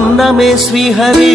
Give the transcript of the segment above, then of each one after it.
అన్నమే శ్రీహరి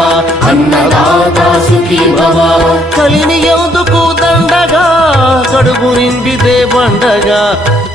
అన్నదాత సుఖీ భవ కలిని ఎందుకు దండగా? కడుపు నింపితే పండగా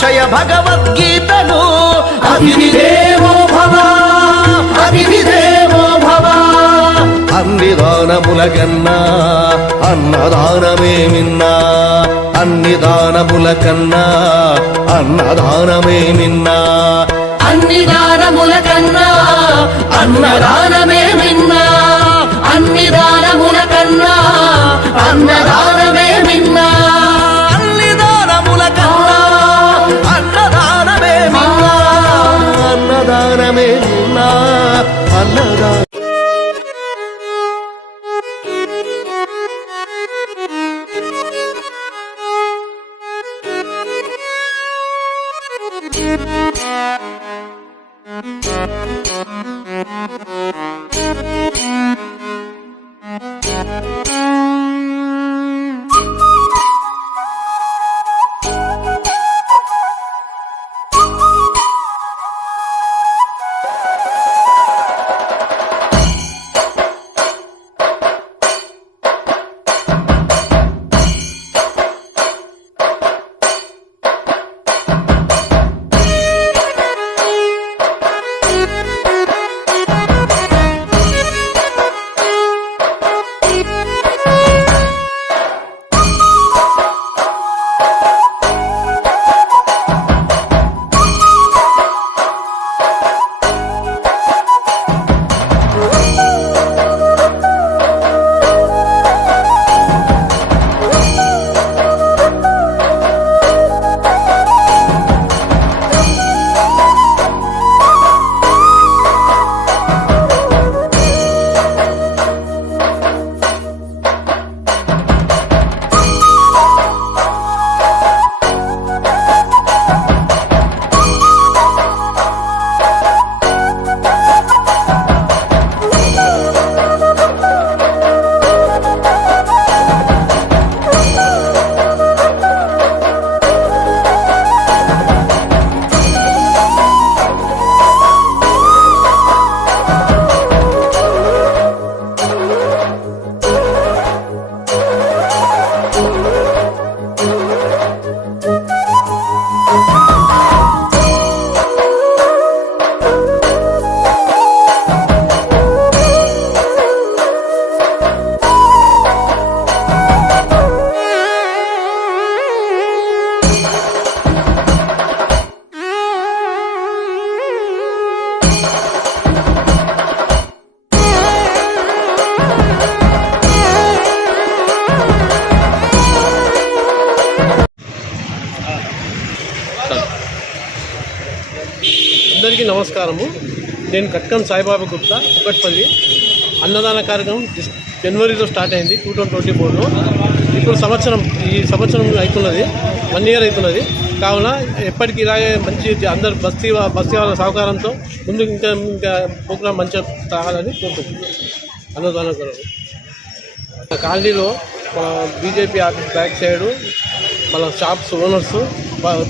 అక్షయ భగవద్గీతను. అభిదేవో భవ అభిదేవో భవ. అన్ని దానములగన్నా అన్నదానమే మిన్నా అన్ని దానముల కన్నా అన్నదానమే మిన్నా అన్ని దానముల కన్నా అన్నదానమే మిన్నా అన్ని దానముల కన్నా అన్నదానమే అందరికీ నమస్కారము. నేను కట్కన్ సాయిబాబా గుప్తా కుకట్పల్లి అన్నదాన కార్యక్రమం జనవరిలో స్టార్ట్ అయింది టూ థౌజండ్ ట్వంటీ ఫోర్లో. ఇప్పుడు సంవత్సరం ఈ సంవత్సరం అవుతున్నది వన్ ఇయర్ అవుతున్నది. కావున ఎప్పటికీ ఇలాగే మంచి అందరు బస్తీ బస్తీ వాళ్ళ సహకారంతో ముందు ఇంకా ఇంకా ప్రోగ్రాం మంచిగా తాగాలని కోరుకుంటున్నాను. అన్నదాన కార్యక్రమం. కాలనీలో బీజేపీ ఆఫీస్ బ్యాక్ సైడు మన షాప్స్ ఓనర్స్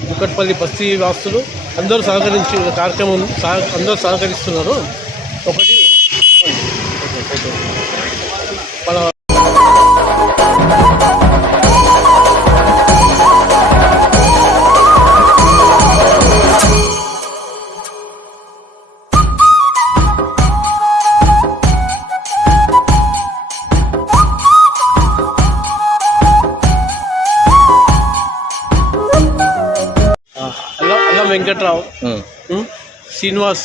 కుక్కట్పల్లి బస్తీ వాస్తులు అందరూ సహకరించి కార్యక్రమం అందరూ సహకరిస్తున్నారు. ఒకటి వెంకట్రావు? శ్రీనివాస్.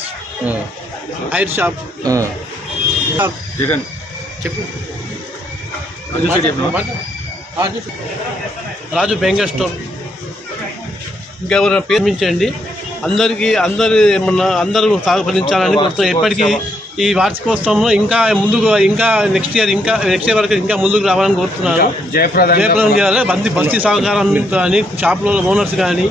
ఐర్ షాప్. చెప్పు. రాజు బెంగర్ స్టోర్. ఇంకా ఎవరైనా పేర్మించండి అందరికీ అందరు ఏమన్నా అందరూ సహకరించాలని కోరుతున్నాం ఎప్పటికీ ఈ వార్షికోత్సవంలో ఇంకా ముందుకు ఇంకా నెక్స్ట్ ఇయర్ ఇంకా నెక్స్ట్ ఇయర్ వరకు ఇంకా ముందుకు రావాలని కోరుతున్నాను జయప్రదం చేయాలి బంది బస్తీ సహకారం కానీ షాప్లో ఓనర్స్ కానీ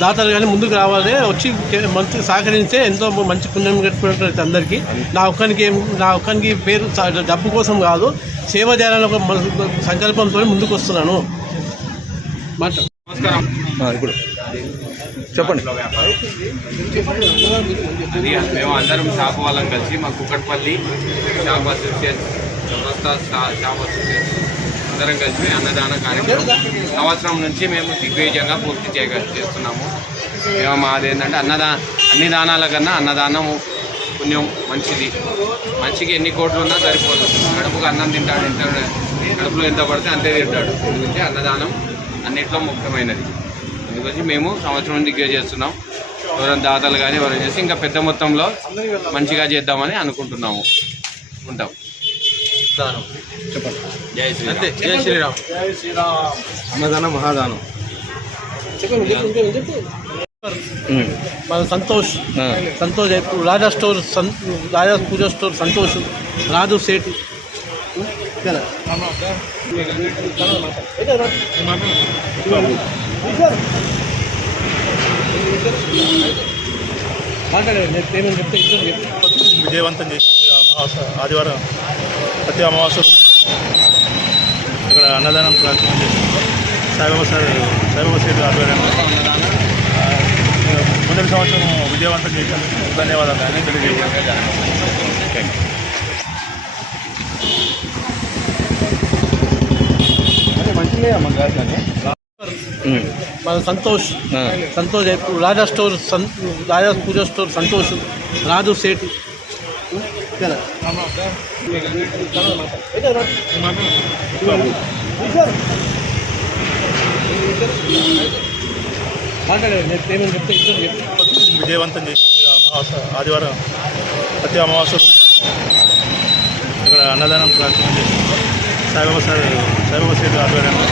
దాతలు కానీ ముందుకు రావాలి వచ్చి మంచి సహకరిస్తే ఎంతో మంచి పుణ్యం కట్టుకున్నట్టు అందరికీ. నా ఒక్కరికి ఏం నా ఒక్కరికి పేరు డబ్బు కోసం కాదు సేవ చేయాలని ఒక సంకల్పంతో ముందుకు వస్తున్నాను. మాట. ఇప్పుడు. చెప్పండి. అది మేము అందరం షాప్ వాళ్ళం కలిసి మా కుక్కట్పల్లి షాప్ అసోసియేషన్ సంస్థ షాప్ అసోసియేషన్ అందరం కలిసి అన్నదాన కార్యక్రమం సంవత్సరం నుంచి మేము దిగ్విజయంగా పూర్తి చేయ చేస్తున్నాము. మేము మాది ఏంటంటే అన్నదా అన్ని దానాల కన్నా అన్నదానం పుణ్యం మంచిది. మనిషికి ఎన్ని కోట్లు ఉన్నా సరిపోదు. కడుపుకు అన్నం తింటాడు ఎంత కడుపులో ఎంత పడితే అంతే తింటాడు. ఎందుకంటే అన్నదానం అన్నిట్లో ముఖ్యమైనది. అందుకొచ్చి మేము సంవత్సరం దిగ్గే చేస్తున్నాం. ఎవరైనా దాతలు కానీ ఎవరైనా చేసి ఇంకా పెద్ద మొత్తంలో మంచిగా చేద్దామని అనుకుంటున్నాము. ఉంటాం. జై శ్రీరామ్. జై శ్రీరామ్. అన్నదానం మహాదానం. చెప్పండి. మన Santosh Santosh Raja store sun Raja Pooja store Santosh Raju సేటు. మాట్లాడండి నేను పేమెంట్ చెప్తే విజయవంతం చేసి ఆదివారం ప్రతి అమావాస్య ఇక్కడ అన్నదానం కార్యక్రమం చేసి సాయిబాబా సార్ సాయిబాబా సేతు ఆధ్వర్యంలో మొదటి సంవత్సరం విజయవంతం చేసినందుకు ధన్యవాదాలు. అని తెలియజేయాలి మన సంతోష్ సంతోష్ రాజా స్టోర్ రాజా పూజ స్టోర్ సంతోష్ రాజు సేటు కదా మాట్లాడండి నేను పేమెంట్ చెప్తే ఇద్దరు చెప్తే విజయవంతం చేసి ఆదివారం ప్రతి అమావాస్య ఇక్కడ అన్నదానం కార్యక్రమం చేసి సాయిబాబా సార్ సాయిబాబా సేతు ఆధ్వర్యంలో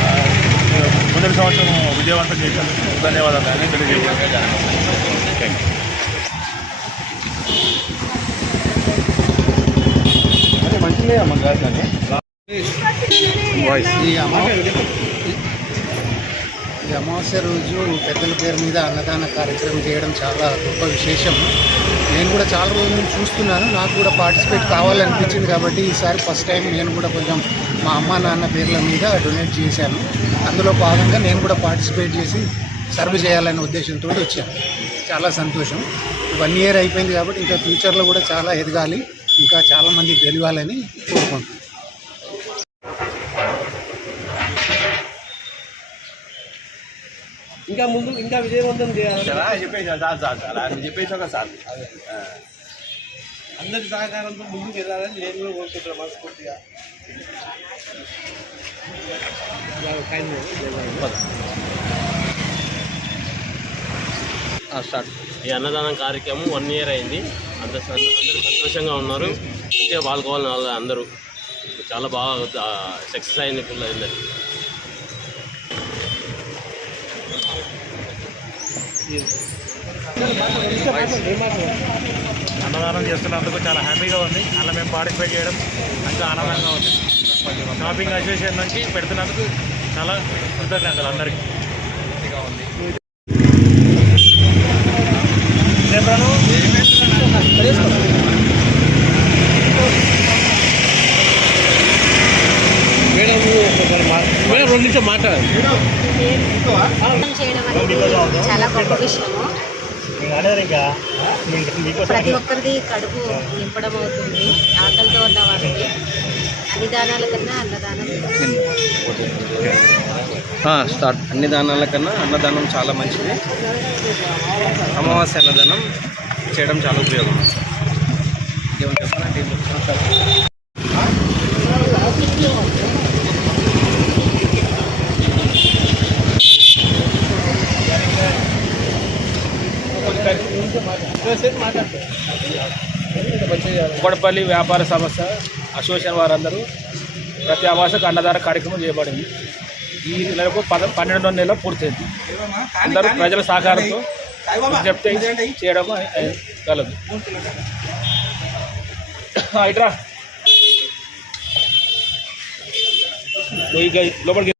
ఆ, మొదటి సంవత్సరం విజయవంతం చేసినందుకు ధన్యవాదాలు. అని ఈ అమావాస్య రోజు పెద్దల పేరు మీద అన్నదాన కార్యక్రమం చేయడం చాలా గొప్ప విశేషం. నేను కూడా చాలా రోజుల నుంచి చూస్తున్నాను. నాకు కూడా పార్టిసిపేట్ కావాలనిపించింది కాబట్టి ఈసారి ఫస్ట్ టైం నేను కూడా కొంచెం మా అమ్మ నాన్న పేర్ల మీద డొనేట్ చేశాను. అందులో భాగంగా నేను కూడా పార్టిసిపేట్ చేసి సర్వ్ చేయాలనే ఉద్దేశంతో వచ్చాను. చాలా సంతోషం. వన్ ఇయర్ అయిపోయింది కాబట్టి ఇంకా ఫ్యూచర్లో కూడా చాలా ఎదగాలి. ఇంకా చాలా మందికి తెలియాలని కోరుకుంటున్నాను ఇంకా ముందు ఇంకా విజయవంతం చేయాలి. అందరి సహకారంతో ముందుకు వెళ్ళాలని నేను కూడా కోరుకుంటున్నాను మనస్ఫూర్తిగా. స్టార్ట్. ఈ అన్నదానం కార్యక్రమం వన్ ఇయర్ అయింది. అంత అందరూ సంతోషంగా ఉన్నారు. మంచిగా పాల్గొవాలని వాళ్ళు అందరూ. చాలా బాగా సక్సెస్ అయింది ఫుల్ అయింది. అన్నదానం చేస్తున్నందుకు చాలా హ్యాపీగా ఉంది. అలా మేము పార్టిసిపేట్ చేయడం ఇంకా ఆనందంగా ఉంది. షాపింగ్ అసోసియేషన్ నుంచి పెడుతున్నందుకు చాలా కృతజ్ఞతలు అందరికీ. కడుపు నింపడం అవుతుంది ఆకలితో ఉన్న వారికి అన్నిదానాల కన్నా అన్నదానం స్టార్ట్. అన్ని దానాల కన్నా అన్నదానం చాలా మంచిది. అమావాస్య అన్నదానం చేయడం చాలా ఉపయోగం. ఇంకేమైనా చెప్పాలంటే ఏం వ్యాపార సంస్థ అసోసియేషన్ వారందరూ ప్రతి అవాసకు అన్నదాన కార్యక్రమం చేయబడింది. ఈ నెలకు పద పన్నెండో నెల పూర్తయింది. అందరూ ప్రజల సహకారంతో చెప్తే చేయడం కలదు ఇట్రా లోపలికి